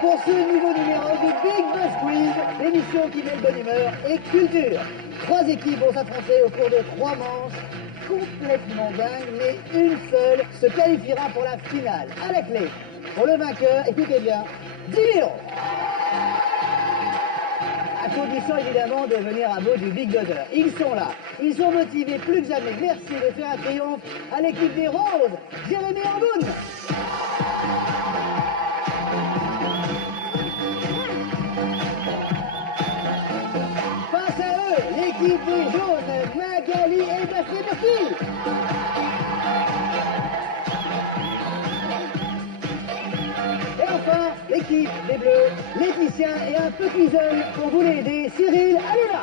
pour ce nouveau numéro du Big Buzz Quiz, l'émission qui met bonne humeur et culture. 3 équipes vont s'affronter au cours de 3 manches complètement dingues, mais une seule se qualifiera pour la finale. À la clé, pour le vainqueur, écoutez bien, 10 000 €. À condition évidemment de venir à bout du Big Buzzer. Ils sont là, ils sont motivés plus que jamais. Merci de faire un triomphe à l'équipe des Roses, Jérémy Angoun. Face à eux, l'équipe des Jaunes, Magali et Daphné Burki. Et enfin, l'équipe des Bleus, Laetitia et un petit jeune pour vous l'aider, Cyril Hanouna.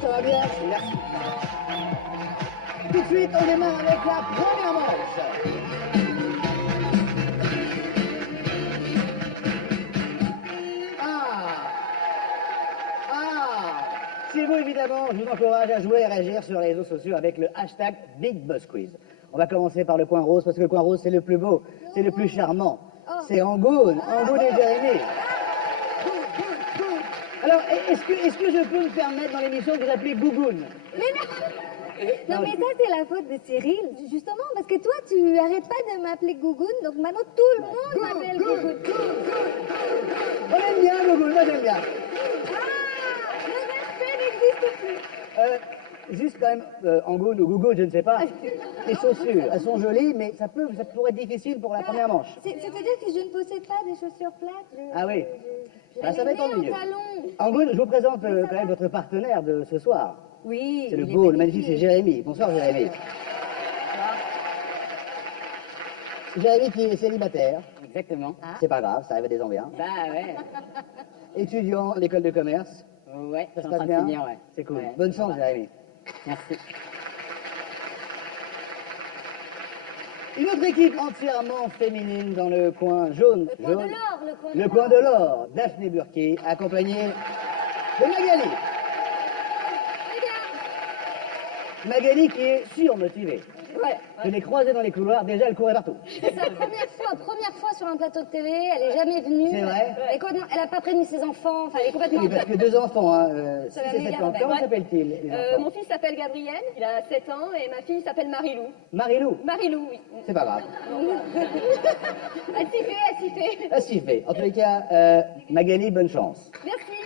Ça va bien? Merci. Tout de suite, on démarre avec la première manche. C'est vous, évidemment, je vous encourage à jouer et à réagir sur les réseaux sociaux avec le hashtag BigBuzzQuiz. On va commencer par le coin rose, parce que le coin rose, c'est le plus beau, c'est le plus charmant. C'est Angoun et Jérémy. Alors, est-ce que je peux me permettre dans l'émission de vous appeler Gougoun? Mais non, mais ça, c'est la faute de Cyril, justement, parce que toi, tu arrêtes pas de m'appeler Gougoun, donc maintenant, tout le monde m'appelle Gougoun. On aime bien, Gougoun, moi j'aime bien. Le respect n'existe plus. Juste quand même, Angoun ou Gougoun, je ne sais pas, les chaussures, elles sont jolies, mais ça pourrait être difficile pour la première manche. C'est-à-dire que je ne possède pas des chaussures plates. Ah oui. Ça va être ennuyeux. Talons. Angoun, je vous présente quand même votre partenaire de ce soir. Oui. C'est le beau, le magnifique, c'est Jérémy. Bonsoir Jérémy. Jérémy qui est célibataire. Exactement. C'est pas grave, ça arrive à des gens bien. Bah ouais. Étudiant à l'école de commerce. Ouais, Ça se je suis en passe train de bien. finir, ouais. C'est cool. Ouais. Bonne chance Jérémy. Merci. Une autre équipe entièrement féminine dans le coin jaune. Le coin de l'or, le coin de Le l'or. coin de l'or. Daphné Burki, accompagnée de Magali. Magali qui est surmotivée. Ouais. Je l'ai croisée dans les couloirs, déjà elle courait partout. C'est sa première fois sur un plateau de TV, elle est jamais venue. C'est vrai. Et elle a pas prévenu ses enfants, enfin elle est complètement... Oui, parce que 2 enfants, hein, Ça 6 va et bien, 7 ans. ben, Comment ouais. s'appellent-ils les enfants Mon fils s'appelle Gabriel, il a 7 ans, et ma fille s'appelle Marilou. Marilou. Marilou, oui. C'est pas grave. Elle s'y fait, elle s'y fait. Ah, si, fait. En tous les cas, Magali, bonne chance. Merci.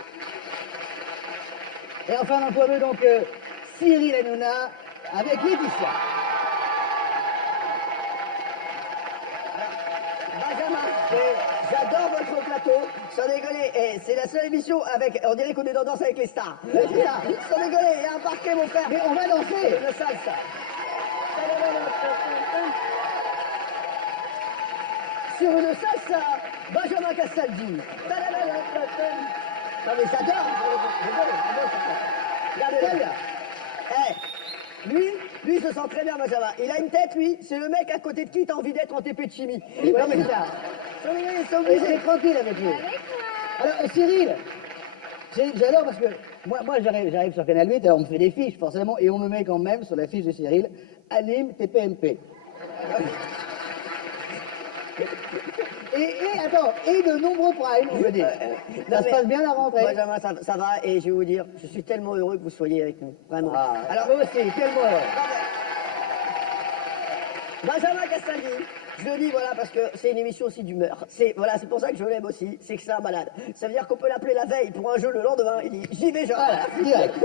Et enfin, dans le poids donc, Cyril Hanouna avec Laetitia. Benjamin, j'adore votre plateau, sans déconner, et c'est la seule émission avec, on dirait qu'on est dans Danse avec les stars. C'est ça, sans déconner, il y a un parquet mon frère. Mais on va danser. Le salsa. Sur une salsa, Benjamin Castaldi. Non mais j'adore. Regardez, Très bien. Lui, il se sent très bien, Benjamin. Il a une tête, lui, c'est le mec à côté de qui t'as envie d'être en TP de chimie. Ouais, mais ça. Sans déconner, ils sont Mais c'est obligés. tranquille avec lui. Alors, Cyril, j'adore parce que moi j'arrive sur Canal 8, alors on me fait des fiches forcément, et on me met quand même sur la fiche de Cyril, anime TPMP. Et de nombreux primes, on me dit. Ça se passe bien la rentrée. Benjamin, ça va, et je vais vous dire, je suis tellement heureux que vous soyez avec nous. Vraiment. Alors, moi aussi, quel mot alors. Benjamin Castaldi, je le dis voilà parce que c'est une émission aussi d'humeur. C'est pour ça que je l'aime aussi, c'est que c'est un malade. Ça veut dire qu'on peut l'appeler la veille pour un jeu le lendemain, il dit j'y vais genre. Voilà, direct. Non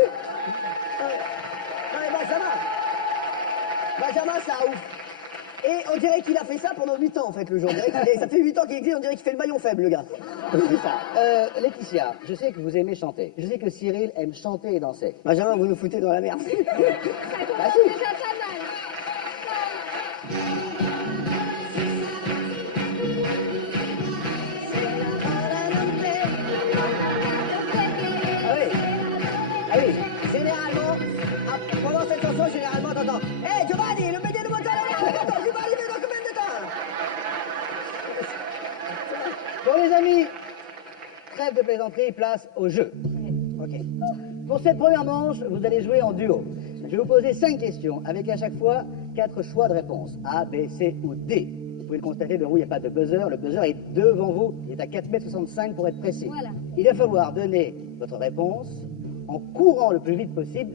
mais Benjamin c'est un ouf. Et on dirait qu'il a fait ça pendant 8 ans en fait le jour. Ça fait 8 ans qu'il existe, on dirait qu'il fait le maillon faible le gars. C'est ça. Laetitia, je sais que vous aimez chanter. Je sais que Cyril aime chanter et danser. Benjamin, vous nous foutez dans la merde. Ça commence déjà pas mal. Ah oui. Ah oui. Généralement, pendant cette chanson, généralement, t'entends hey, Giovanni, le métier de mozzarella, attends, tu vas arriver dans combien de temps? Bon les amis, trêve de plaisanterie, place au jeu. Ok. Pour cette première manche, vous allez jouer en duo. Je vais vous poser 5 questions avec à chaque fois 4 choix de réponse. A, B, C ou D. Vous pouvez le constater, le rouge, il n'y a pas de buzzer. Le buzzer est devant vous. Il est à 4,65 m pour être précis. Voilà. Il va falloir donner votre réponse en courant le plus vite possible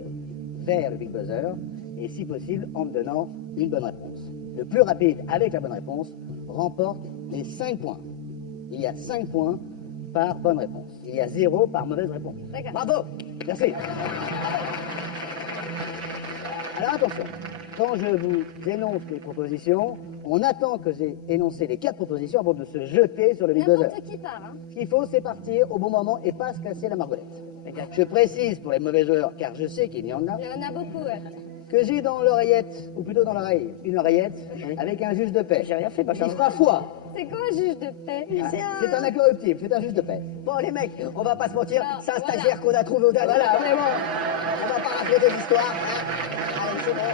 vers le big buzzer et si possible en me donnant une bonne réponse. Le plus rapide avec la bonne réponse remporte les 5 points. Il y a 5 points par bonne réponse. Il y a 0 par mauvaise réponse. D'accord. Bravo. Merci. Alors attention, quand je vous énonce les propositions, on attend que j'ai énoncé les 4 propositions avant de se jeter sur le big buzzer. N'importe qui part, hein. Ce qu'il faut, c'est partir au bon moment et pas se casser la margoulette. Je précise pour les mauvais joueurs, car je sais qu'il y en a, Il y en a beaucoup, ouais. que j'ai dans l'oreillette, ou plutôt dans l'oreille, une oreillette avec un juge de paix. J'ai rien fait, Il Benjamin. fera foi. C'est quoi un juge de paix? C'est un incorruptible, c'est un juge de paix. Bon, les mecs, on va pas se mentir, Non, c'est un voilà. stagiaire qu'on a trouvé au dernier. Voilà, moment. On va pas raconter l'histoire. Allez, c'est bon.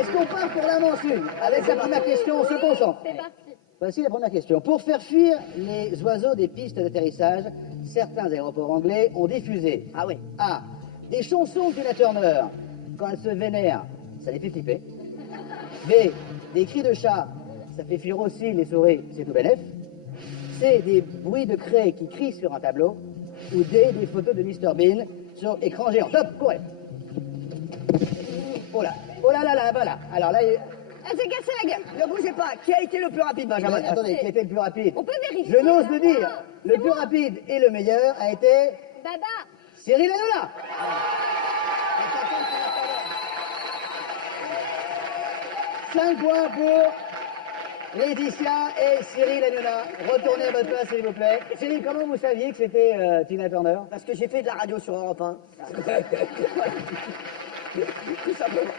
Est-ce qu'on part pour la manche une? Avec la première question, on se concentre. C'est parti. Voici la première question. Pour faire fuir les oiseaux des pistes d'atterrissage, certains aéroports anglais ont diffusé Ah oui. A. Des chansons de Tina Turner. Quand elles se vénèrent, ça les fait flipper. B. Des cris de chat. Ça fait fuir aussi les souris, c'est tout bénef. C. Des bruits de craie qui crient sur un tableau. Ou D. Des photos de Mr Bean sur écran géant. Top, courez. Oh là, oh là là là, voilà. Alors là, Elle s'est cassée la gueule. Ne bougez pas. Qui a été le plus rapide, Benjamin? attendez, qui était le plus rapide? On peut vérifier. Je n'ose le c'est dire. moi. Le plus rapide et le meilleur a été Baba. Cyril Hanouna. 5 points pour Laetitia et Cyril Hanouna. Retournez à votre place, s'il vous plaît. Cyril, comment vous saviez que c'était Tina Turner? Parce que j'ai fait de la radio sur Europe 1. Tout simplement.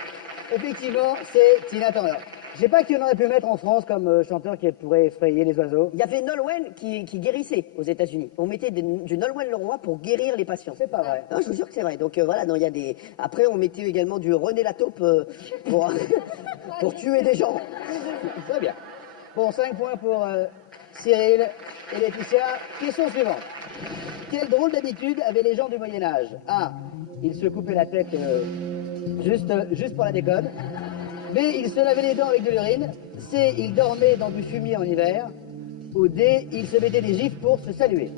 Effectivement, c'est Tina Turner. Je sais pas qui on aurait pu mettre en France comme chanteur qui pourrait effrayer les oiseaux. Il y avait Nolwenn qui guérissait aux États-Unis. On mettait du Nolwenn Leroy pour guérir les patients. C'est pas vrai. Non, je vous jure que c'est vrai. Donc voilà, non, il y a des. Après, on mettait également du René Lataupe pour, pour tuer des gens. Très bien. Bon, 5 points pour Cyril et Laetitia. Question suivante. Quelle drôle d'habitude avaient les gens du Moyen-Âge? A. Ils se coupaient la tête juste pour la déconne. B. Ils se lavaient les dents avec de l'urine. C. Ils dormaient dans du fumier en hiver. Ou D. Ils se mettaient des gifles pour se saluer.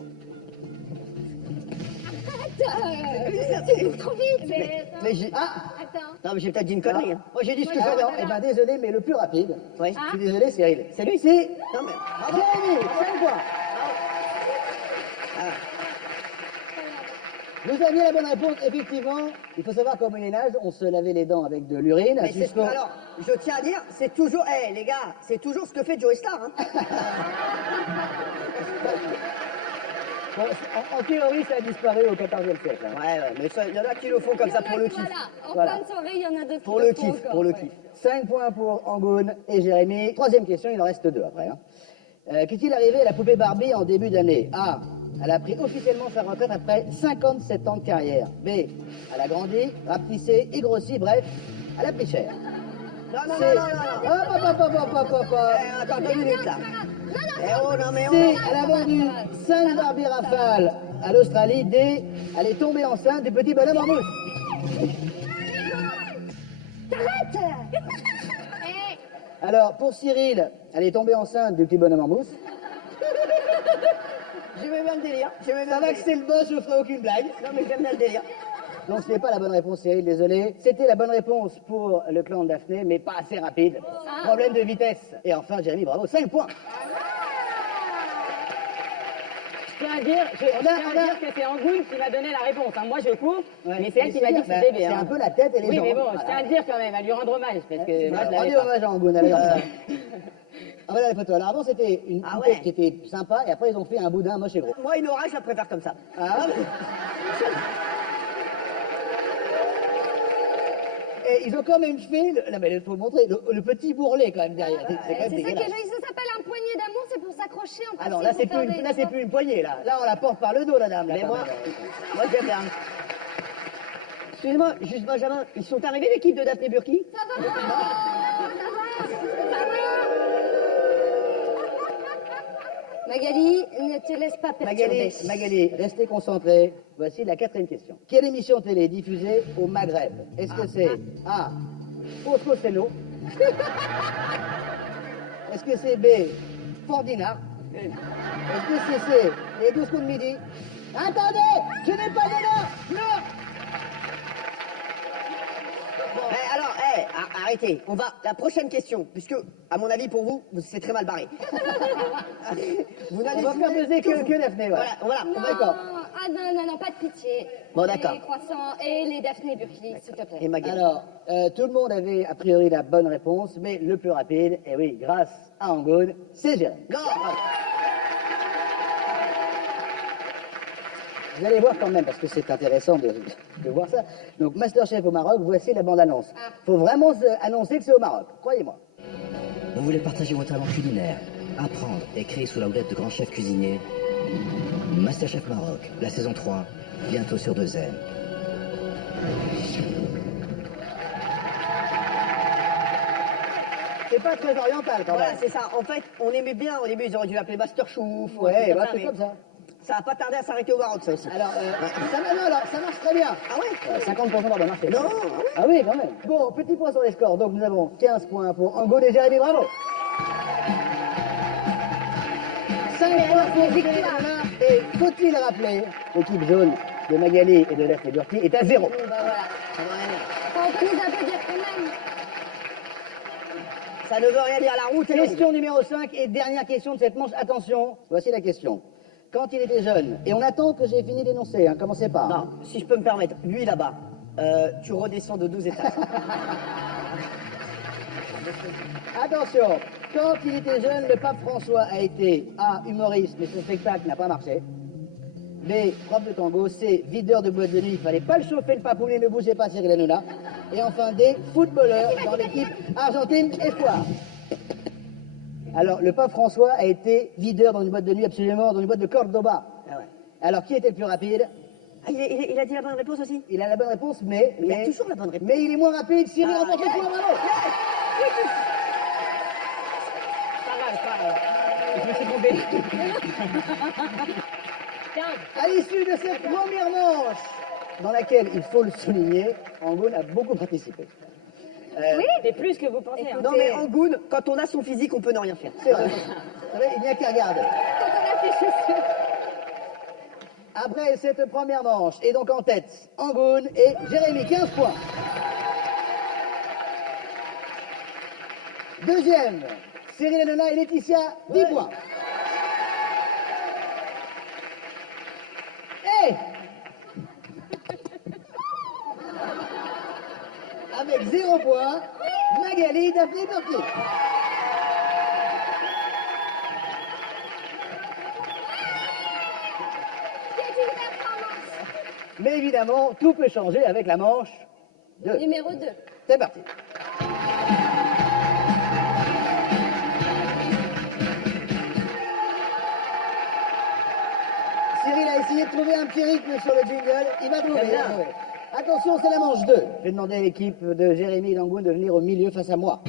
C'est trop vite. Mais j'ai. Ah. Attends. Non, mais j'ai peut-être dit une connerie. Hein. Moi j'ai dit ce que Voilà, j'avais. voilà. Eh ben désolé, mais le plus rapide. Oui. Je suis désolé, Cyril. C'est lui, c'est Non, mais. Bravo. Jérémy. 5 points. Ah. Vous aviez la bonne réponse, effectivement. Il faut savoir qu'au Moyen-Âge, on se lavait les dents avec de l'urine. Mais c'est ce que, alors, je tiens à dire, c'est toujours, les gars, c'est toujours ce que fait Joey Star. Hein. Bon, en théorie, ça a disparu au XIVe siècle. Hein. Ouais, mais il y en a qui le font comme ça pour le kiff. Voilà. En Voilà. fin de soirée, il y en a d'autres Pour qui le font kiff, encore, pour le ouais. kiff. 5 points pour Angoune et Jérémy. Troisième question, il en reste 2 après. Hein. Qu'est-il arrivé à la poupée Barbie en début d'année? A. Elle a pris officiellement sa retraite après 57 ans de carrière. B. Elle a grandi, rapetissé et grossi, bref, elle a pris cher. Non, non, C. non, non, non, non. Hop. Attends 2 minutes là. Eh oh, non, mais C. Elle a vendu 5 Barbie Rafale à l'Australie. D. Elle est tombée enceinte du petit bonhomme en mousse. T'arrêtes. Alors, pour Cyril, elle est tombée enceinte du petit bonhomme en mousse. J'aimais bien le délire. J'aimais bien Ça le va que délire. c'est le boss, je ferai aucune blague. Non, mais j'aime bien le délire. Donc ce n'est pas la bonne réponse, Cyril, désolé. C'était la bonne réponse pour le clan de Daphné, mais pas assez rapide. Problème de vitesse. Et enfin, Jérémy, bravo, 5 points. Je tiens à dire, que c'est Angoune qui m'a donné la réponse. Hein. Moi, je cours, Ouais. mais c'est elle qui m'a dit que Bah, c'était bien. c'est un peu la tête et les Oui, jambes. mais bon, Voilà. je tiens à le dire quand même, à lui rendre hommage, parce que moi, je l'avais Rendez pas. hommage à Angoune, allez, ça. Ah voilà les photos. Alors avant c'était une Ah poupée ouais. qui était sympa et après ils ont fait un boudin moche et gros. Moi, une orage, je la préfère comme ça. Ah. Et ils ont quand même fait, non mais il faut montrer, le petit bourrelet quand même derrière. C'est quand même C'est ça qui est dégueulasse. joli, ça s'appelle un poignet d'amour, c'est pour s'accrocher en Ah non, principe, là c'est pour plus, faire une, des- là c'est plus une poignée là. Là on la porte par le dos la dame. Là, Mais quand moi, même. moi j'aime bien. Excusez-moi, juste Benjamin, ils sont arrivés l'équipe de Daphné Burki? Ça va, ça va. Magali, ne te laisse pas perturber. Magali, restez concentrés. Voici la 4e question. Quelle émission télé diffusée au Maghreb? Est-ce que c'est A, Poscoseno? Est-ce que c'est B, Fordinard? Est-ce que c'est C, les 12 coups de midi? Attendez, je n'ai pas de nom. Non. Alors, arrêtez. On va. La prochaine question, puisque, à mon avis, pour vous, c'est très mal barré. Vous On n'allez va faire peser que Daphné, ouais. Voilà, Non, d'accord. ah non, pas de pitié. Bon, d'accord. Les croissants et les Daphné Burki, s'il te plaît. Et Magali. Alors, tout le monde avait a priori la bonne réponse, mais le plus rapide, et oui, grâce à Angoune, c'est Jérémy. Non, Vous allez voir quand même, parce que c'est intéressant de voir ça. Donc, Masterchef au Maroc, voici la bande-annonce. Faut vraiment annoncer que c'est au Maroc, croyez-moi. Vous voulez partager vos talents culinaires, apprendre et créer sous la houlette de grands chefs cuisiniers? Masterchef Maroc, la saison 3, bientôt sur 2M. C'est pas très oriental quand voilà, même. c'est ça. En fait, on aimait bien au début, ils auraient dû l'appeler Master Chouf. Ouais, bah, c'est mais comme ça. Ça va pas tarder à s'arrêter au Maroc, ça aussi. Alors, ça marche très bien. Ah ouais 50% dans le marché. Non, ah ouais. Ah oui, quand même. Bon, petit point sur les scores. Donc, nous avons 15 points pour Angoune et Jérémy, bravo. 5 points pour Victoire. Et faut-il rappeler, l'équipe jaune de Magali et de Daphné Burki est à 0. Bon, bah voilà. On peut les applaudir quand même. Ça ne veut rien dire, la route est longue. Question numéro 5 et dernière question de cette manche. Attention, voici la question. Quand il était jeune, et on attend que j'ai fini d'énoncer, hein, commencez pas. Non, si je peux me permettre, lui là-bas, tu redescends de 12 étages. Attention, quand il était jeune, le pape François a été A, humoriste, mais son spectacle n'a pas marché. B, prof de tango. C, videur de boîte de nuit, il fallait pas le chauffer, le papounet, ne bougez pas, Cyril Hanouna. Et enfin D, footballeur dans l'équipe Argentine Espoir. Alors, le pape François a été videur dans une boîte de nuit, absolument, dans une boîte de Cordoba. Ah ouais. Alors, qui était le plus rapide? Ah, il a dit la bonne réponse aussi. Il a la bonne réponse, mais... Il a toujours la bonne réponse. Mais il est moins rapide, Cyril remporte le yeah. point, bravo. Pas grave. Je me suis trompé. 15. À l'issue de cette première manche, dans laquelle, il faut le souligner, Angoune a beaucoup participé. Oui, c'est plus que vous pensez. Hein. Non mais Angoune, quand on a son physique, on peut ne rien faire. C'est vrai. Vous savez, il n'y a qu'à regarder. Quand on a fait chaussures. Après cette première manche, et donc en tête, Angoune et Jérémy, 15 points. Deuxième, Cyril Hanouna et Laetitia, 10 points. Et avec 0 points, Magali Daphné Burki. C'est une performance. Mais évidemment, tout peut changer avec la manche 2. Numéro 2. C'est parti. Cyril a essayé de trouver un petit rythme sur le jingle. Il va trouver. Très bien. il va trouver. Attention, c'est la manche 2. Je vais demander à l'équipe de Jérémy et d'Angoune de venir au milieu face à moi.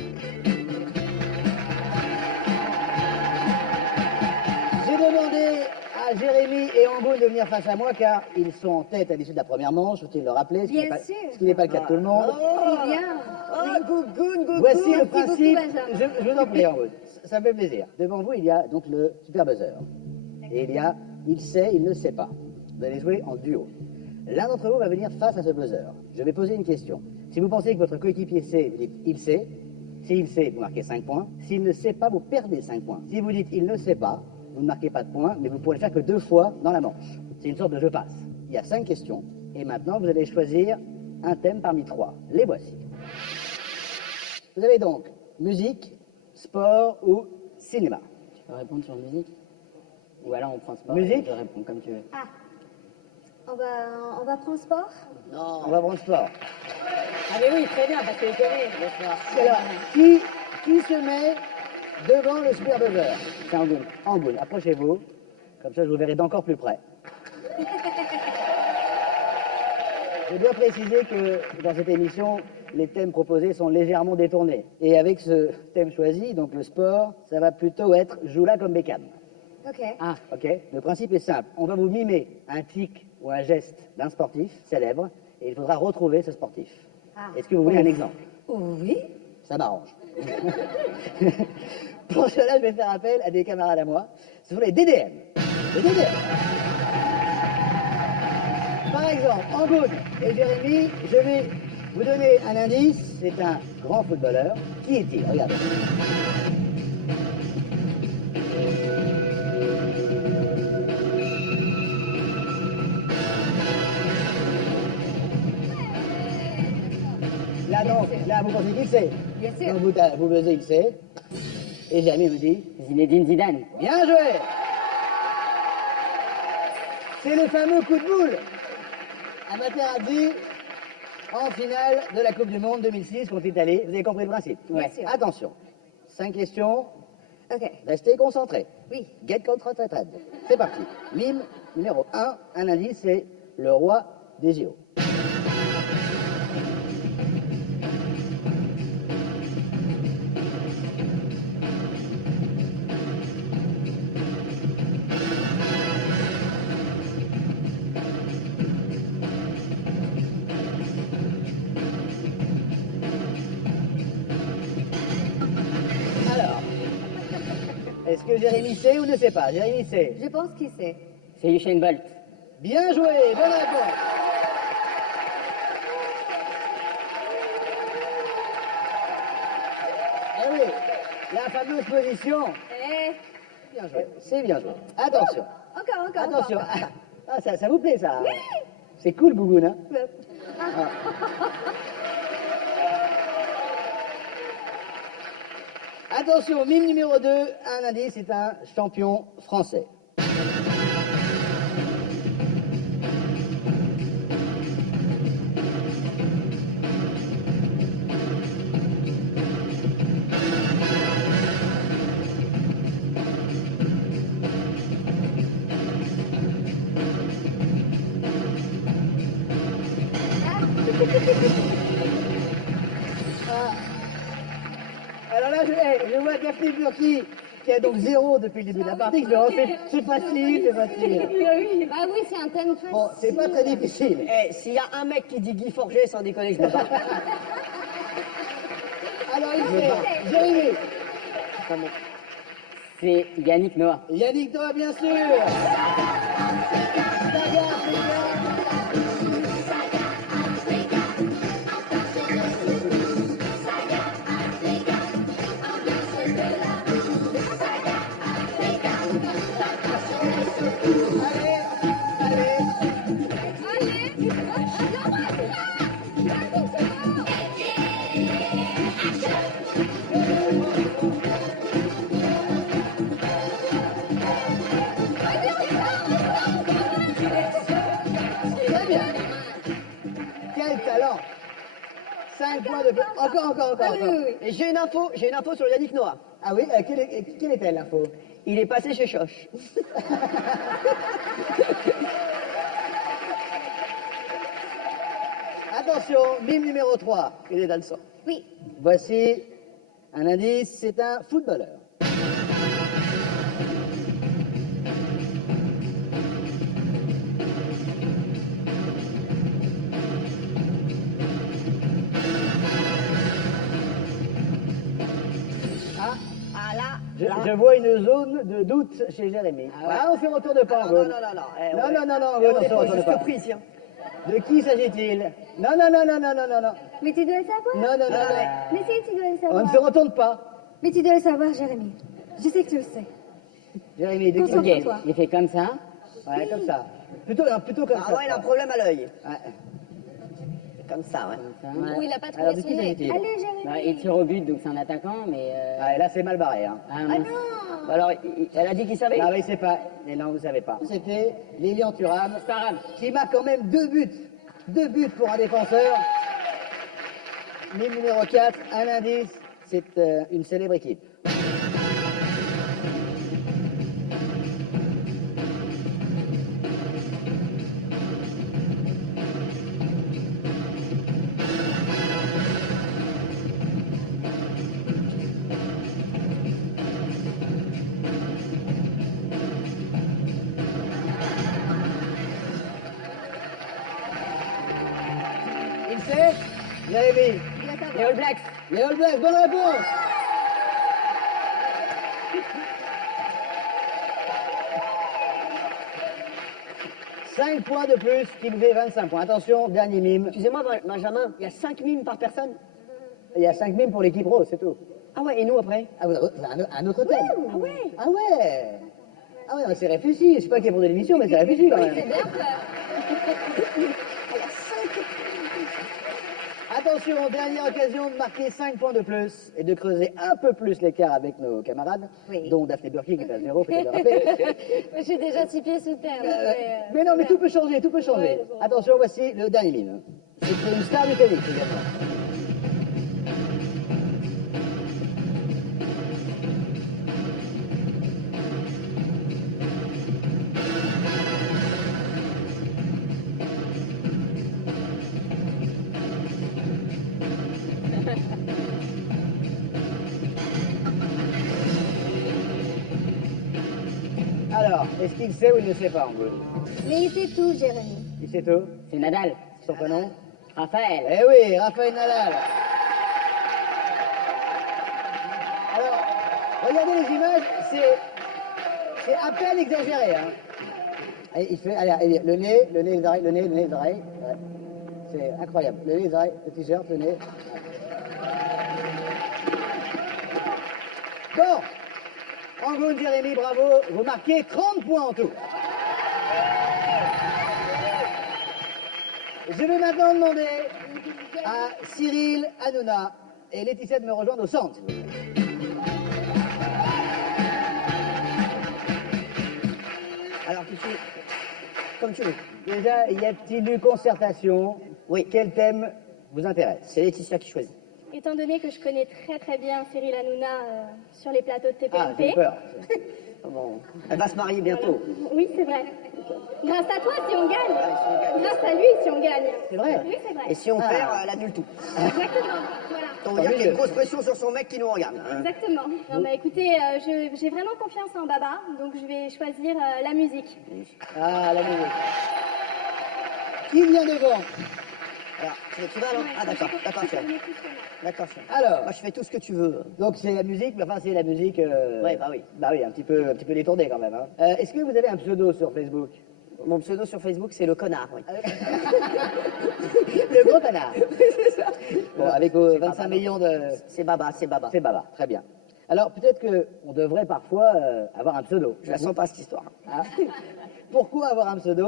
J'ai demandé à Jérémy et Angoune de venir face à moi car ils sont en tête à l'issue de la première manche, faut-il le rappeler, Bien sûr. ce qui n'est pas le cas de tout le monde. C'est bien. Oh, Gougoune. Voici le Merci beaucoup, principe. Benjamin. Je vous en prie, Angoune. Ça me fait plaisir. Devant vous, il y a donc le super buzzer. Et il y a il sait, il ne sait pas. Vous allez jouer en duo. L'un d'entre vous va venir face à ce buzzer. Je vais poser une question. Si vous pensez que votre coéquipier sait, vous dites il sait. S'il sait, vous marquez 5 points. S'il ne sait pas, vous perdez 5 points. Si vous dites il ne sait pas, vous ne marquez pas de points, mais vous pourrez le faire que 2 fois dans la manche. C'est une sorte de jeu passe. Il y a 5 questions. Et maintenant, vous allez choisir un thème parmi 3. Les voici. Vous avez donc musique, sport ou cinéma. Tu peux répondre sur musique? Ou alors on prend sport. Musique? Je réponds comme tu veux. Ah. On va prendre sport. On va prendre sport. Ah mais oui, très bien, parce que je connais le sport. Alors, qui se met devant le super buzzer? C'est Angoune. Angoune, approchez-vous. Comme ça, je vous verrai d'encore plus près. Je dois préciser que dans cette émission, les thèmes proposés sont légèrement détournés. Et avec ce thème choisi, donc le sport, ça va plutôt être joue-la comme Beckham. Ok. Ah, Ok? Le principe est simple. On va vous mimer un tic ou un geste d'un sportif célèbre et il faudra retrouver ce sportif. Ah. Est-ce que vous voulez un exemple? Oui. Ça m'arrange. Pour cela, je vais faire appel à des camarades à moi. Ce sont les DDM. Les DDM. Par exemple, Angoune et Jérémy, je vais vous donner un indice. C'est un grand footballeur. Qui est-il? Regardez. Là, donc, là, vous pensez qui c'est? Bien sûr. Donc, vous buzzez qui c'est. Et Jérémy me dit, Zinedine Zidane. bien joué! C'est le fameux coup de boule à Materazzi en finale de la Coupe du Monde 2006 contre l'Italie. Vous avez compris le principe? Bien sûr. Attention, 5 questions, Ok. restez concentrés. Oui. Get concentrated. C'est parti. Mime numéro 1, un indice, c'est le roi des JO. Alors, est-ce que Jérémy sait ou ne sait pas? Jérémy sait. Je pense qu'il sait. C'est Usain Bolt. Bien joué, bonne réponse. Eh oui, la fameuse position. Eh. Bien joué, c'est bien joué. Attention, Encore. attention. Ah, ça vous plaît ça? C'est cool, Gougoun, hein? Attention, mime numéro 2, un indice, c'est un champion français. Alors là, je vois Daphné Burki qui a donc 0 depuis le début de la partie. Je me rends, c'est facile, c'est facile. Ah oui, c'est un thème facile. Bon, c'est pas très difficile. Eh, s'il y a un mec qui dit Guy Forget, sans déconner, je me bats. Alors, il fait Jérémy, C'est Yannick Noah. Yannick Noah, bien sûr. Saga Africa. Très bien. Quel talent. 5 points de plus. Encore. Et j'ai une info sur Yannick Noah. Ah oui, quelle est-elle l'info? Il est passé chez Choche. Attention, mime numéro 3. Il est dans le sang. Oui. Voici un indice, c'est un footballeur. Je vois une zone de doute chez Jérémy. Ah, on fait retour de pas, Angoune. Non. Non, On Angoune, est on pas fait retour de juste pas. pris, tiens. De qui s'agit-il? Non. Mais tu dois le savoir. Non. Mais si, tu dois le On ne savoir. se retourne pas. Mais tu dois le savoir, Jérémy. Je sais que tu le sais. Jérémy, de qui Concentre-toi. s'agit-il? Il fait comme ça. Ouais, comme ça. Plutôt comme Ah ça. ouais, il a un problème à l'œil. Ouais. Comme ça, ouais. Comme ça. Ou il n'a pas Alors, trouvé de son qui nez. s'agit-il? Allez, Jérémy. Bah, il tire au but, donc c'est un attaquant, mais. Ah, et là, c'est mal barré. Hein. mince. Alors, elle a dit qu'il savait. Ah oui, c'est pas. Mais non, vous savez pas. C'était Lilian Thuram, C'est pas grave. qui marque quand même 2 buts. 2 buts pour un défenseur. Mime numéro 4, un indice, c'est une célèbre équipe. Il sait? Jérémy. Les All Blacks. Les All Blacks, bonne réponse. Cinq points de plus qui vous fait 25 points. Attention, dernier mime. Excusez-moi, Benjamin, il y a 5 mimes par personne. Il y a 5 mimes pour l'équipe rose, c'est tout. Ah ouais, et nous après? Ah, vous avez un autre thème. Ah ouais. Ah ouais. Ah ouais, c'est réfléchi. Je sais pas qui est pour de l'émission, mais c'est réfléchi quand même. Attention, dernière occasion de marquer 5 points de plus et de creuser un peu plus l'écart avec nos camarades, dont Daphné Burki qui est à 0, faut-il le rappeler. Je suis déjà 6 pieds sous terre. Mais non, mais tout peut changer, tout peut changer. Ouais, bon. Attention, voici le dernier mime. C'est une star du tennis également. Alors, est-ce qu'il sait ou il ne sait pas, en gros? Mais il sait tout, Jérémy. Il sait tout? C'est Nadal. Son prénom? Raphaël. Eh oui, Raphaël Nadal. Alors, regardez les images, c'est à peine exagéré. Hein. Et il fait, allez, le nez, les oreilles, les oreilles. Ouais. C'est incroyable. Le nez, les oreilles, le t-shirt, le nez. Bon, Angoune, Jérémy, bravo. Vous marquez 30 points en tout. Je vais maintenant demander à Cyril, Hanouna et Laetitia de me rejoindre au centre. Alors, tu sais, comme tu veux. Déjà, y a-t-il eu concertation? Oui. Quel thème vous intéresse? C'est Laetitia qui choisit. Étant donné que je connais très très bien Cyril Hanouna sur les plateaux de Ah, TPMP. j'ai peur. Bon, elle va se marier bientôt. Oui, c'est vrai. Grâce à toi, si on gagne. Grâce à lui, si on gagne. C'est vrai? Oui, c'est vrai. Et si on Ah. perd, elle annule tout. Exactement. Voilà. Donc, il y a qu'il y a une grosse pression sur son mec qui nous regarde. hein. Exactement. Non, bah écoutez, j'ai vraiment confiance en Baba, donc je vais choisir la musique. Ah, la musique. Qui vient devant? Alors, tu vas alors? Ouais, Ah, d'accord, je d'accord, connais chérie. tout ce nom. D'accord, chérie. Alors, Moi, je fais tout ce que tu veux. donc c'est la musique, mais enfin c'est la musique... Ouais, bah oui. Bah oui, un petit peu détournée quand même. Hein. Est-ce que vous avez un pseudo sur Facebook? Mon pseudo sur Facebook, c'est le connard, oui. Le gros canard. Bon, avec C'est 25 Baba. millions de... C'est Baba, c'est Baba. C'est Baba, très bien. Alors peut-être qu'on devrait parfois avoir un pseudo. Je la sens pas, cette histoire. Ah. Pourquoi avoir un pseudo?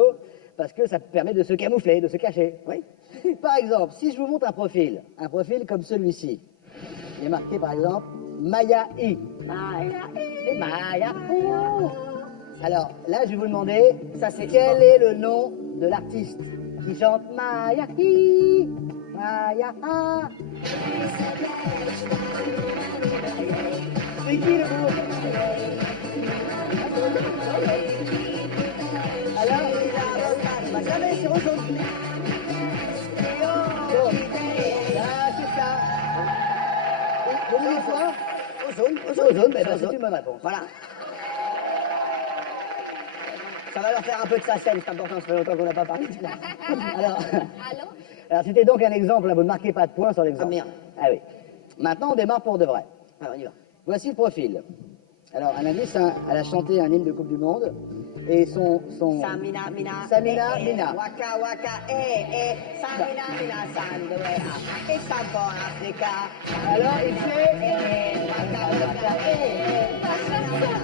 Parce que ça permet de se camoufler, de se cacher. Oui. Par exemple, si je vous montre un profil comme celui-ci, il est marqué par exemple Maya I. Et Maya I. Alors là, je vais vous demander, Ça, c'est quel est le nom de l'artiste qui chante Maya I, Maya A. C'est qui le groupe? Alors, Bah, jamais, c'est Ozone. bon. Ah, c'est ça. Vous voulez quoi? Ozone, ben, c'est une bonne réponse. Voilà. Ça va leur faire un peu de sa scène, c'est important, ça fait longtemps qu'on n'a pas parlé de ça. Alors, Allô? alors c'était donc un exemple, là, vous ne marquez pas de points sur l'exemple. Ah, merde. Ah oui. Maintenant, on démarre pour de vrai. Alors, on y va. Voici le profil. Alors, un indice, hein, elle a chanté un hymne de Coupe du Monde, et son... Samina, mina. Samina, eh, eh, mina. Waka, waka, eh. Samina, mina, sandwea. Et ça pour Africa. Alors, il fait... Eh, waka, waka, eh.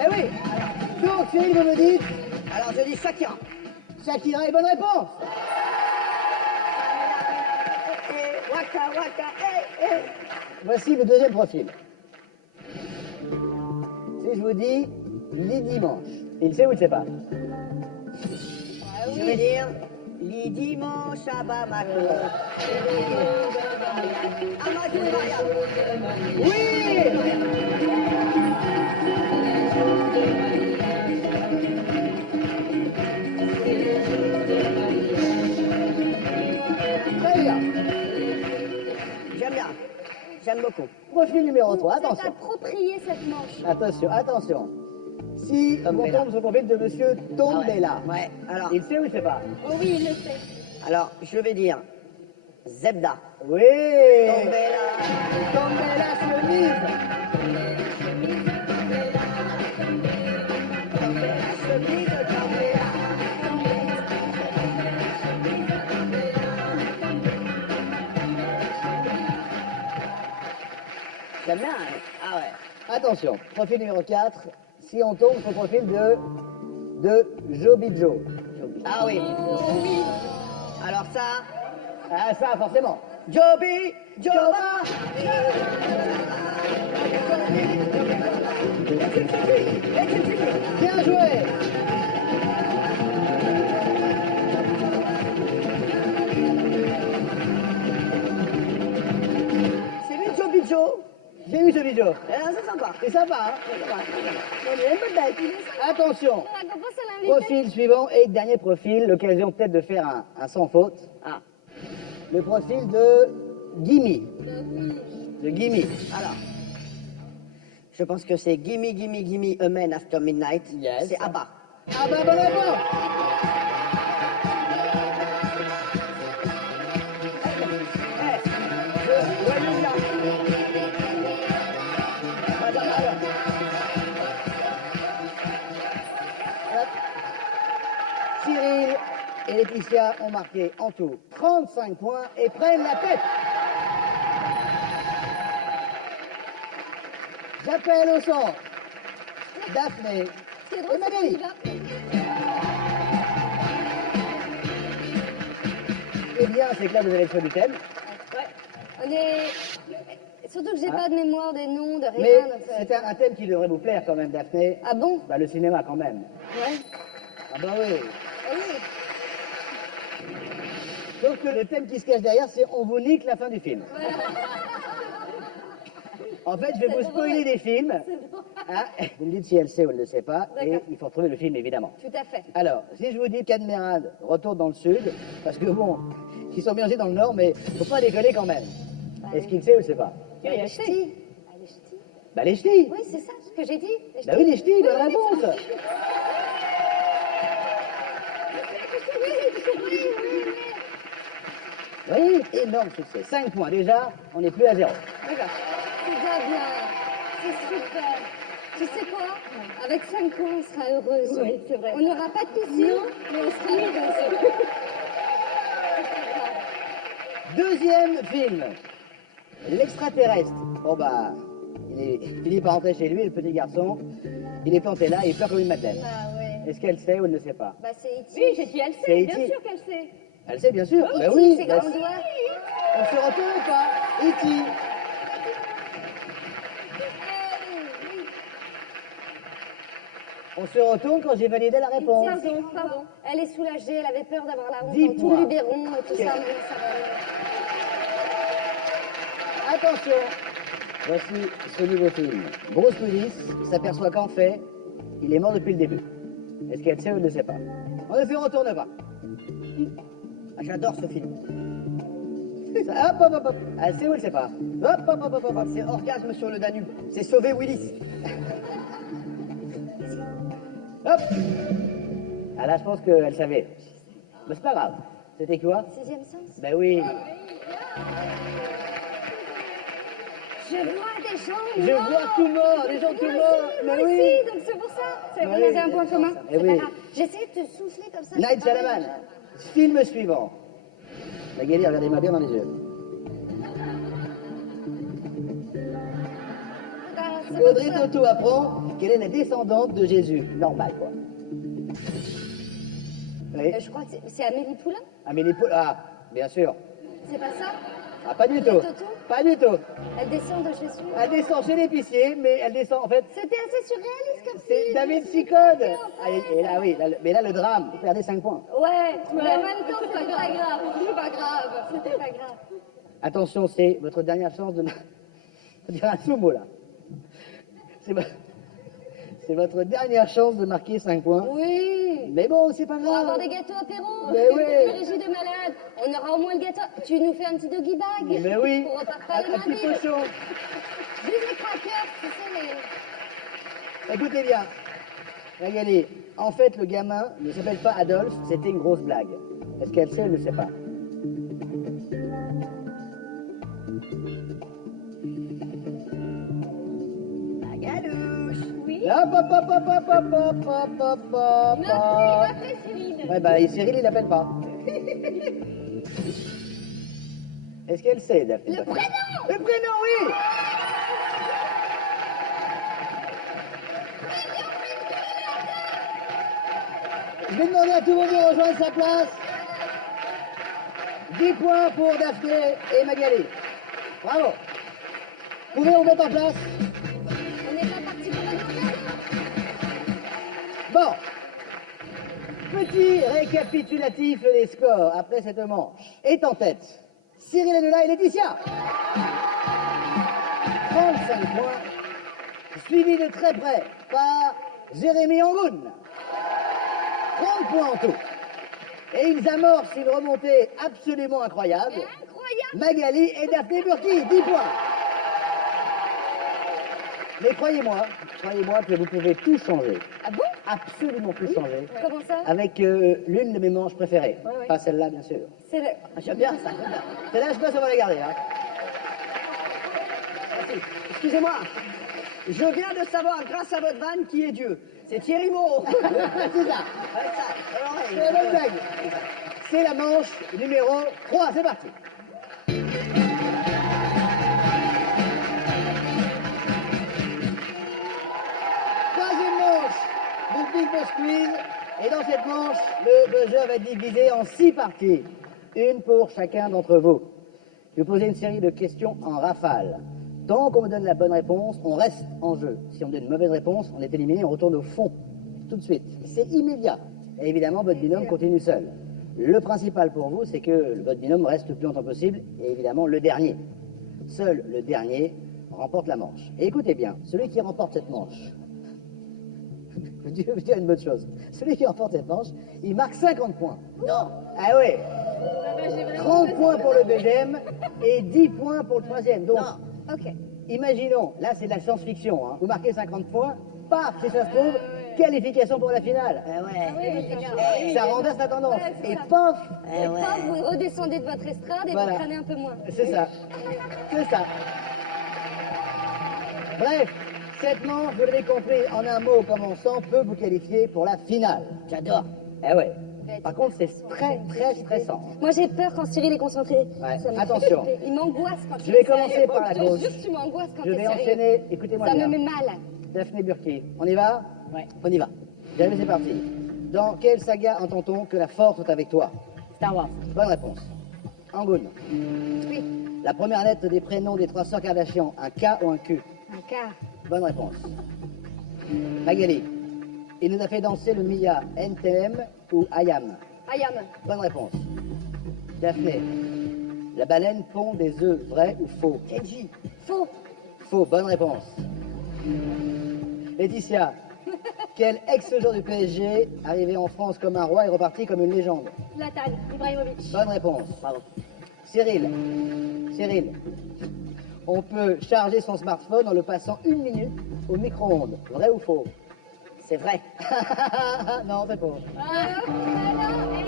Eh oui. Donc, Cyril, vous me dites, Alors, je dis Shakira. Shakira est bonne réponse. Eh, waka, waka, eh. Voici le deuxième profil. Si je vous dis Lit Dimanche, il sait ou il ne sait pas? Je vais dire les dimanches à Bamako. Amadou et Mariam. Oui. Très bien. J'aime bien. J'aime beaucoup. profil numéro 3, C'est attention. approprié cette manche. Attention, attention. Si on Tombella. tombe sur le profil de monsieur Tombella, Ouais, alors, il sait ou il sait pas? Oh oui, il le sait. alors, je vais dire Zebda. Oui. Tombella. Tombella chemise. Chemise, Tombella. J'aime bien, hein. Ah ouais. Attention, profil numéro 4. Si on tombe sur le profil de Joby Joe. Ah oui. Alors ça, Ah, ça, forcément. Joby, Joba. Bien joué. C'est lui Joby Joe. J'ai eu Joby Joe. C'est sympa. C'est sympa, hein? Il a une bonne tête. Attention. On la commence à l'inviter. Profil suivant et dernier profil, l'occasion peut-être de faire un sans faute. Ah, Le profil de Gimme. De Gimme. alors. Je pense que c'est Gimme, Gimme, Gimme a Man After Midnight. Yes. C'est Abba. Ah bah bonne réponse. Cyril et Laetitia ont marqué en tout 35 points et prennent la tête. J'appelle au centre Daphné C'est et drôle, c'est Magali. qu'il va. Eh bien, c'est que là, vous avez le choix du thème. On est... Surtout que j'ai pas de mémoire des noms, de Mais rien. Donc, c'est un thème qui devrait vous plaire quand même, Daphné. Ah bon? Bah, le cinéma quand même. Ouais. Ah bah oui. Ah oui. Sauf que le thème qui se cache derrière, c'est on vous nique la fin du film. En fait, je vais vous spoiler des films. Hein, vous me dites si elle sait ou elle ne sait pas. Et D'accord. il faut retrouver le film, évidemment. Tout à fait. Alors, si je vous dis Cadmerade retourne dans le sud, parce que bon, ils sont mélangés dans le nord, mais faut pas décoller quand même. Est-ce qu'il sait ou il sait pas? Les ch'tis. Ah, les ch'tis. Bah les ch'tis. Oui, c'est ça ce que j'ai dit. Les Bah oui, les ch'tis, bonne oui, réponse. Oui, énorme succès. 5 points déjà, on n'est plus à 0. D'accord. C'est déjà bien. C'est super. Tu sais quoi? Avec 5 points, on sera heureuse. Oui, c'est vrai. On n'aura pas de piscine, mais on sera heureuse. Deuxième film. L'extraterrestre. Bon bah, il finit par rentrer chez lui, le petit garçon. Il est planté là, il pleure comme une madeleine. Ah ouais. Est-ce qu'elle sait ou elle ne sait pas? Bah c'est E.T. Oui, j'ai dit, elle C'est sait, E.T. bien sûr qu'elle sait. Elle sait bien sûr. Bah E.T., oui. c'est bah, grand doigt. on se retourne ou pas? E.T. On se retourne quand j'ai validé la réponse. Pardon, pardon. Elle est soulagée, elle avait peur d'avoir la honte Dis dans tout moi. le Luberon et tout Ok. ça, mais ça va aller. Attention. Voici ce nouveau film. Bruce Willis s'aperçoit qu'en fait, il est mort depuis le début. Est-ce qu'elle sait ou elle ne sait pas? On ne se retourne pas. Ah, j'adore ce film. Ça, hop, hop, hop, hop. Elle sait ou elle ne sait pas? Hop, hop, hop, hop, hop, hop. C'est Orgasme sur le Danube. C'est Sauver Willis. Hop. Ah là, je pense qu'elle savait. Mais c'est pas grave. C'était quoi? Sixième sens. Ben oui. Je vois des gens Je morts. vois tout mort, des gens tout morts. Moi Mais aussi, oui. donc c'est pour ça. On Oui. avait un point commun. Eh C'est oui. pas grave. J'essayais de te souffler comme ça. Night c'est pareil. Shyamalan. Film suivant. Magali, regardez-moi bien dans les yeux. Ah, c'est Audrey pour ça. Tautou apprend qu'elle est la descendante de Jésus. Normal, quoi. Oui. Je crois que c'est Amélie Poulain. Amélie Poulain. Ah, bien sûr. C'est pas ça? Ah, pas du tout. Audrey Tautou Pas du tout. Elle descend de Jésus. Elle descend chez l'épicier, mais elle descend, en fait, C'était assez surréaliste comme c'est film. David Sicode. Ah, et là, oui, mais là, le drame. Vous perdez 5 points. Ouais, mais en même temps, c'était pas grave. C'est pas grave. C'était pas grave. Attention, c'est votre dernière chance de... On dirait un sumo, là. C'est c'est votre dernière chance de marquer 5 points. Oui. Mais bon, c'est pas Pour avoir grave. des gâteaux apéro. Mais oui. Une régie de malade. On aura au moins le gâteau. Tu nous fais un petit doggy bag. Mais oui, Pour repartir le un petit lundi. pochon. Écoutez bien. Magali, en fait, le gamin ne s'appelle pas Adolphe, c'était une grosse blague. Est-ce qu'elle sait, elle ne sait pas? Magalouche. Oui. Hop, hop, hop, hop, hop, hop, hop, hop, hop, hop, Non, hop. il m'appelle Cyril. Ouais, bah, et Cyril, il l'appelle pas. Est-ce qu'elle sait, Daphné? Le prénom. Le prénom, oui. Je vais demander à tout le monde de rejoindre sa place. 10 points pour Daphné et Magali. Bravo. Vous pouvez vous mettre en place? On n'est pas parti pour le Bon. Petit récapitulatif des scores après cette manche. Est en tête Cyril Hanouna et Laetitia. 35 points. Suivi de très près par Jérémy Angoun. 30 points en tout. Et ils amorcent une remontée absolument incroyable. Incroyable. Magali et Daphné Burki, 10 points. Mais croyez-moi que vous pouvez tout changer. Ah bon? Absolument tout changer. Comment ça? Avec l'une de mes manches préférées. Ouais, ouais. Pas celle-là, bien sûr. C'est le... Ah, j'aime bien ça. Celle-là, je pense qu'on va la garder. Hein. Excusez-moi. Je viens de savoir, grâce à votre vanne, qui est Dieu. C'est Thierry Moreau. C'est ça. Ouais, ça. Alors, ouais, C'est la bonne blague. C'est la manche numéro 3. C'est parti. Troisième manche du Big Boss Quiz. Et dans cette manche, le buzzer va être divisé en 6 parties. Une pour chacun d'entre vous. Je vais vous poser une série de questions en rafale. Tant qu'on me donne la bonne réponse, on reste en jeu. Si on me donne une mauvaise réponse, on est éliminé, on retourne au fond. Tout de suite. C'est immédiat. Et évidemment, votre binôme continue seul. Le principal pour vous, c'est que votre binôme reste le plus longtemps possible, et évidemment le dernier. Seul le dernier remporte la manche. Et écoutez bien, celui qui remporte cette manche, je vous dis une bonne chose, celui qui remporte cette manche, il marque 50 points. Non. Ah ouais. 30 points pour le deuxième et 10 points pour le troisième. Donc, Ok. imaginons, là c'est de la science-fiction, hein. Vous marquez 50 points, paf, si ça se trouve, qualification pour la finale. Ah ouais. Ça renverse la tendance. Ouais, c'est Et ça. paf, Eh Et ouais. paf, vous redescendez de votre estrade et Voilà. vous crânez un peu moins. c'est ça. C'est ça. Bref, cette manche, vous l'avez compris, en un mot commençant, peut vous qualifier pour la finale. J'adore. Eh ouais. Par contre, c'est très, très stressant. Moi j'ai peur quand Cyril est concentré. Ouais, Ça me attention. fait- Il m'angoisse quand Je il vais est sérieux. commencer par la Je gauche. te jure que tu m'angoisses quand Je t'es vais sérieux. enchaîner, écoutez-moi Ça bien. me met mal. Daphné Burki, on y va? Ouais. On y va. Allez, c'est parti. Dans quelle saga entend-on que la force est avec toi? Star Wars. Bonne réponse. Angoun. Oui. La première lettre des prénoms des 3 sœurs Kardashian, un K ou un Q? Un cas. Bonne réponse. Magali. Il nous a fait danser le Mia, NTM ou Ayam? Ayam. Bonne réponse. Daphné. La baleine pond des œufs, vrai ou faux? Kenji. Faux. Faux, bonne réponse. Laetitia. Quel ex-joueur du PSG, arrivé en France comme un roi et reparti comme une légende? Zlatan. Ibrahimovic. Bonne réponse. Bravo. Cyril. Cyril. On peut charger son smartphone en le passant 1 minute au micro-ondes. Vrai ou faux? C'est vrai. Non, c'est faux.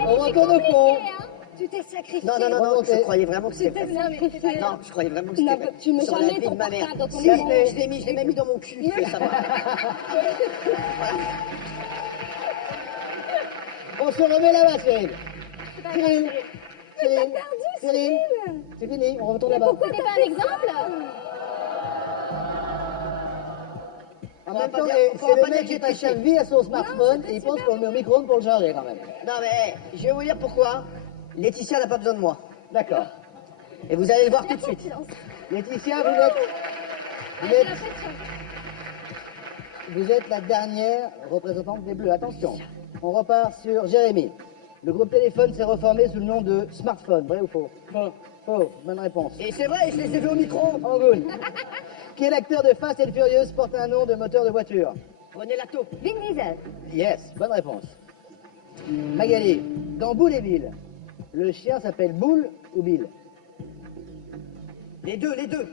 On On retourne au fond. Tu t'es sacrifié. Non, non, non, non, je croyais vraiment que Tu c'était t'es vrai. sacrifié. Non, je croyais vraiment que Non, c'était vrai. tu mets Sur la jamais vie ton de ma mère. portable dans ton Si, micro-ondes. je l'ai même mis dans mon cul, je veux savoir. On se remet là-bas, Cyril. Cyril. Cyril. perdu, Cyril. C'est fini, on retourne là-bas. Pourquoi C'était pas un exemple En On va même pas temps, dire- c'est on va le pas mec dire qui que passe j'ai sa vie à son smartphone et il pense qu'on le met au micro-ondes pour le charger quand même. Non, mais je vais vous dire pourquoi. Laetitia n'a pas besoin de moi. D'accord. Et vous allez le voir tout de suite. Laetitia, vous êtes la dernière représentante des Bleus. Attention, on repart sur Jérémy. Le groupe téléphone s'est reformé sous le nom de smartphone. Vrai ou faux? Faux. Faux. Bonne réponse. Et c'est vrai, je les ai vus au micro. Angoun. Quel acteur de Fast and Furious porte un nom de moteur de voiture? Prenez la taupe. Vin Diesel. Yes, bonne réponse. Magali, dans Boule et Bill, le chien s'appelle Boule ou Bill? Les deux, les deux.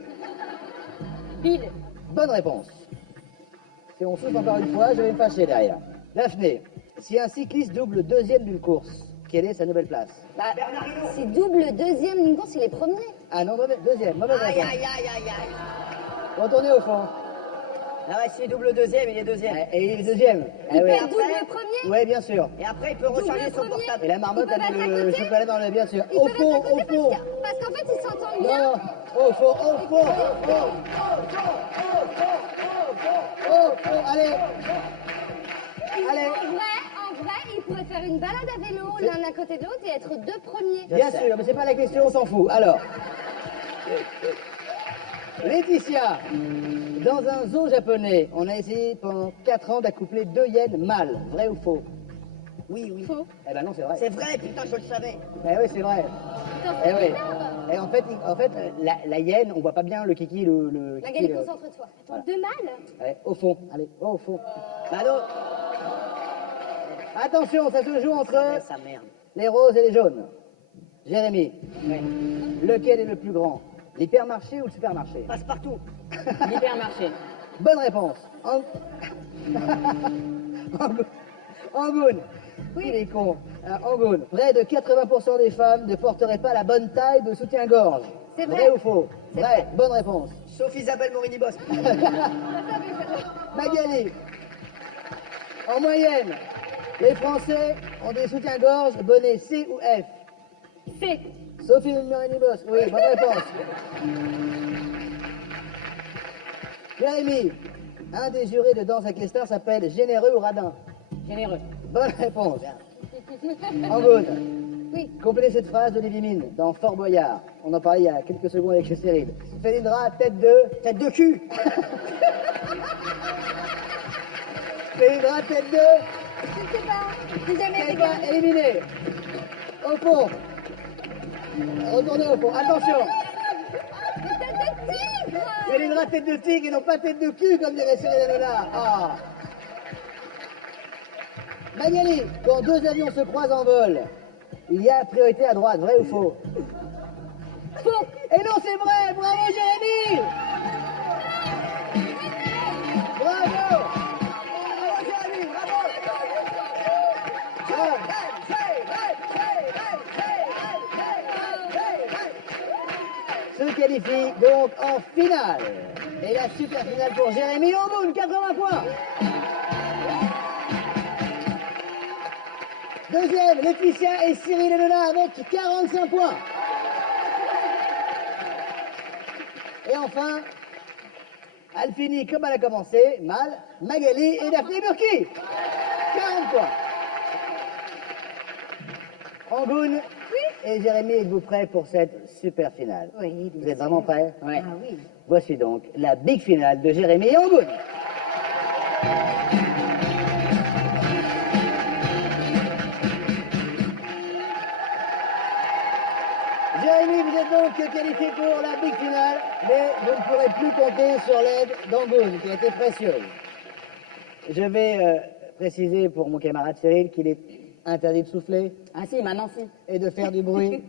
Bill. Bonne réponse. Si on souffle encore une fois, je vais me fâcher derrière. Daphné, si un cycliste double deuxième d'une course, quelle est sa nouvelle place? Bah, si double deuxième d'une course, il est premier. Ah non, deuxième, mauvaise Aïe, réponse. aïe, aïe, aïe, aïe. Retournez au fond. Ah ouais, s'il est double deuxième, il est deuxième. Et il est deuxième. Il Eh peut ouais. être double premier. Ouais, bien sûr. Et après, il peut recharger son premier. portable. Et la marmotte Ils peuvent a être mis à le côté. chocolat dans le bien sûr. Ils Au peuvent fond, être à au côté fond. parce qu'en fait, ils s'entendent bien. Non, au fond, au fond, au fond. Au fond, allez. Allez. En vrai, ils pourraient faire une balade à vélo l'un à côté de l'autre et être deux premiers. Bien sûr, mais c'est pas la question, on s'en fout. Alors, Laetitia, dans un zoo japonais, on a essayé pendant 4 ans d'accoupler 2 hyènes mâles. Vrai ou faux? Oui, oui. Faux. Eh ben non, c'est vrai. C'est vrai, putain, je le savais. Eh oui, c'est vrai. Putain, Eh c'est oui. énorme. Et en fait, la hyène, on voit pas bien le kiki, le La kiki, gueule, le- concentre-toi. Attends, deux mâles. Allez, au fond, allez, au fond. Bah non. Attention, ça se joue entre Sa merde. les roses et les jaunes. Jérémy, lequel est le plus grand? L'hypermarché ou le supermarché? Passe partout. L'hypermarché. Bonne réponse. Angoune. Oui. Il est con. Angoune. Près de 80% des femmes ne porteraient pas la bonne taille de soutien-gorge. C'est vrai. Ou faux? Vrai. Bonne réponse. Sauf Isabelle Morini-Boss. Magali. En moyenne, les Français ont des soutiens-gorge bonnets C ou F. C. Sophie Morini-Boss. Oui, bonne réponse. Jérémy. Un des jurés de Danse avec les stars s'appelle Généreux ou Radin. Généreux. Bonne réponse. Angoune. Oui. Complétez cette phrase d'Olivier Mine dans Fort Boyard. On en parlait il y a quelques secondes avec Cyril. Félindra, tête de cul. Félindra, tête de... Je sais pas. J'ai jamais été Tête pas éliminée. Au fond. Retournez au fond. Attention. Tête de tigre. Félindra, tête de tigre et non pas tête de cul, comme dirait Cyril Hanouna. Ah. Magali, quand 2 avions se croisent en vol, il y a priorité à droite, vrai ou faux? Faux. Et non, c'est vrai. Bravo, Jérémy. Bravo. Bravo, Jérémy, bravo. Se qualifie donc en finale. Et la super finale pour Jérémy Angoune, 80 points. Deuxième, Laetitia et Cyril Hanouna avec 45 points. Et enfin, elle finit comme elle a commencé, mal, Magali et Daphné Burki. 40 points. Angoune et Jérémy, êtes-vous prêts pour cette super finale? Oui, Vous êtes vraiment prêts? Ouais. Ah oui. Voici donc la big finale de Jérémy et Angoune. Jérémy, vous êtes donc qualifié pour la big finale, mais vous ne pourrez plus compter sur l'aide d'Angoune, qui a été précieuse. Je vais préciser pour mon camarade Cyril qu'il est interdit de souffler Ah si, maintenant si. et de faire du bruit,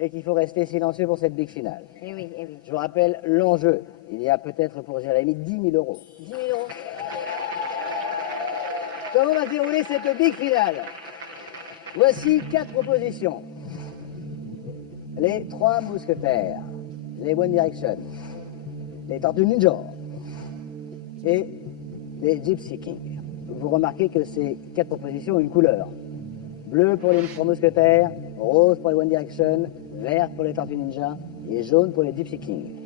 et qu'il faut rester silencieux pour cette big finale. Eh oui, eh oui. Je vous rappelle l'enjeu. Il y a peut-être pour Jérémy 10 000 euros. 10 000 euros. Comment va se dérouler cette big finale? Voici 4 propositions. Les 3 mousquetaires, les One Direction, les Tortues Ninja et les Gypsy Kings. Vous remarquez que ces 4 propositions ont une couleur. Bleu pour les 3 mousquetaires, rose pour les One Direction, vert pour les Tortues Ninja et jaune pour les Gypsy Kings.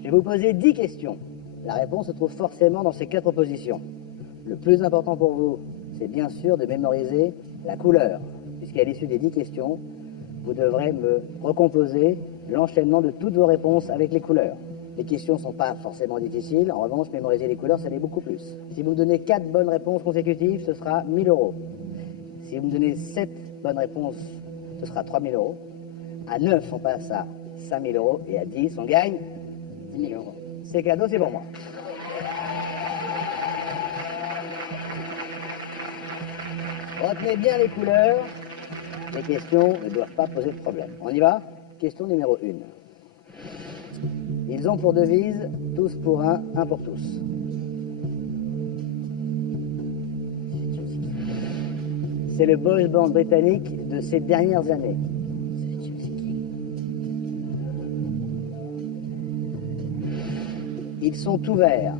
Je vais vous poser 10 questions. La réponse se trouve forcément dans ces 4 propositions. Le plus important pour vous, c'est bien sûr de mémoriser la couleur, puisqu'à l'issue des 10 questions, vous devrez me recomposer l'enchaînement de toutes vos réponses avec les couleurs. Les questions ne sont pas forcément difficiles, en revanche, mémoriser les couleurs, ça l'est beaucoup plus. Si vous me donnez 4 bonnes réponses consécutives, ce sera 1 000 euros. Si vous me donnez 7 bonnes réponses, ce sera 3 000 euros. À 9, on passe à 5 000 euros, et à 10, on gagne 10 000 euros. C'est cadeau, c'est pour moi. Retenez bien les couleurs. Les questions ne doivent pas poser de problème. On y va? Question numéro 1. Ils ont pour devise tous pour un pour tous. c'est le boys band britannique de ces dernières années. Ils sont tout verts.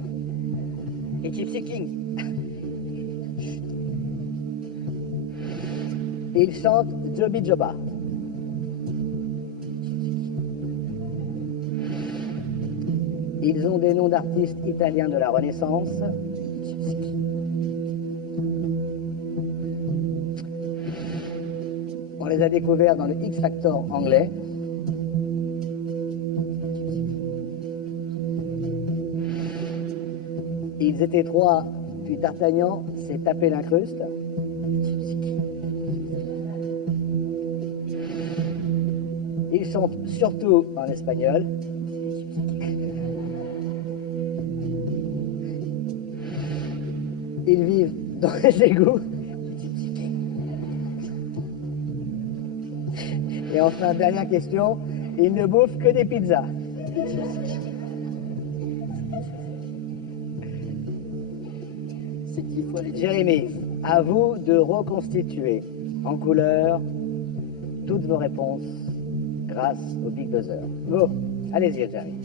Les Gypsy Kings. Ils chantent Joby Joba. Ils ont des noms d'artistes italiens de la Renaissance. On les a découverts dans le X Factor anglais. Ils étaient trois, puis D'Artagnan s'est tapé l'incruste. Ils chantent surtout en espagnol. Ils vivent dans les égouts. Et enfin, dernière question, ils ne bouffent que des pizzas. Jérémy, à vous de reconstituer en couleur toutes vos réponses grâce au Big Buzzer. Go, allez-y, Jérémy.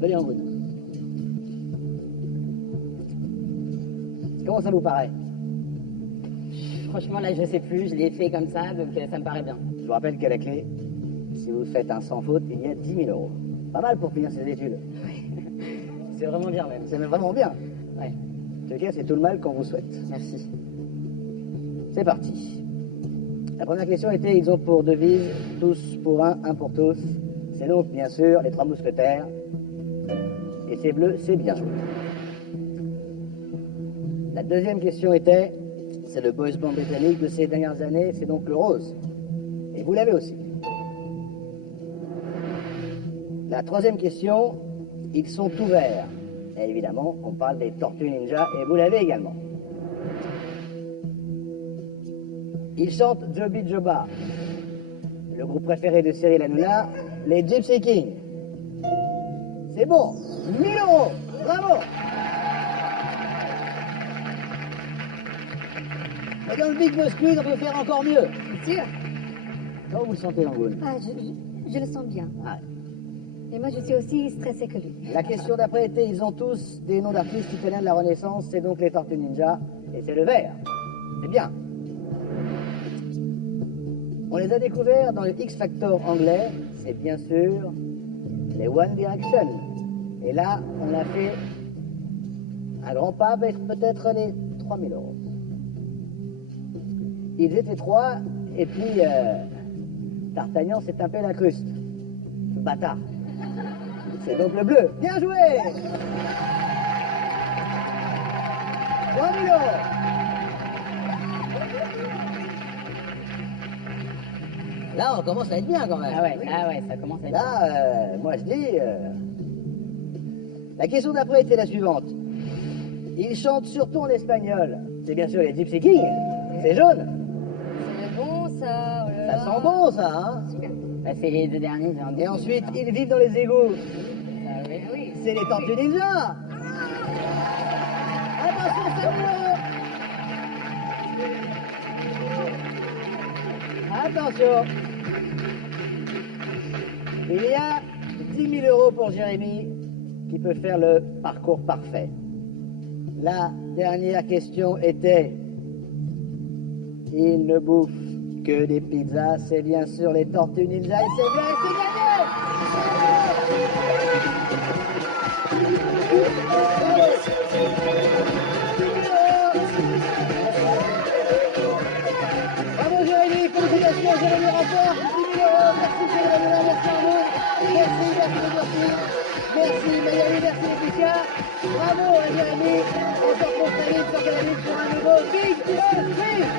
Venez en route. Comment ça vous paraît? Franchement, là, je sais plus. Je l'ai fait comme ça, donc ça me paraît bien. Je vous rappelle qu'à la clé, si vous faites un sans faute, il y a 10 000 euros. Pas mal pour finir ses études. C'est vraiment bien, même. C'est vraiment bien. Ouais. En tout cas, c'est tout le mal qu'on vous souhaite. Merci. C'est parti. La première question était, ils ont pour devise tous pour un pour tous. C'est donc, bien sûr, les trois mousquetaires. Et c'est bleu, c'est bien joué. La deuxième question était, c'est le boys band britannique de ces dernières années, c'est donc le rose. Et vous l'avez aussi. La troisième question, ils sont tout verts. Et évidemment, on parle des Tortues Ninja, et vous l'avez également. Ils chantent Joby Joba. Le groupe préféré de Cyril Hanouna, les Gypsy Kings. C'est bon, 1000 euros, bravo. Et dans le Big Boss Quiz, on peut faire encore mieux. C'est sûr. Comment vous le sentez, Langoune? Ah, je le sens bien. Ah. Et moi, je suis aussi stressée que lui. La question d'après était, ils ont tous des noms d'artistes italiens de la Renaissance, c'est donc les Tortues Ninja, et c'est le vert. C'est bien. On les a découverts dans le X Factor anglais, c'est bien sûr les One Direction. Et là, on a fait un grand pas vers peut-être les 3 000 euros. Ils étaient trois, et puis D'Artagnan s'est tapé l'incruste. Bâtard. C'est donc le bleu. Bien joué. 3 000 euros. Là, on commence à être bien quand même. Ah ouais, ça commence à être... Là, moi je dis... La question d'après était la suivante. Ils chantent surtout en espagnol. C'est bien sûr les Gypsy Kings. C'est jaune. C'est bon, ça. Oh là Ça là. sent bon, ça, hein? Bah, c'est les deux derniers, j'ai un doute. Et ensuite, ils vivent dans les égouts. Ah oui. C'est les Tortues Ninja. Attention, c'est bon. Attention. Il y a 10 000 euros pour Jérémy qui peut faire le parcours parfait. La dernière question était, ils ne bouffent que des pizzas, c'est bien sûr les Tortues Ninja et c'est bien, c'est gagné. Bravo Jérémy, félicitations, Jérémy remporte 10 000 euros, merci Jérémy, merci à vous, merci, Magali, merci Laetitia, bravo à Jérémy, on se retrouve très vite sur Canal+ pour un nouveau Big Buzz Quiz.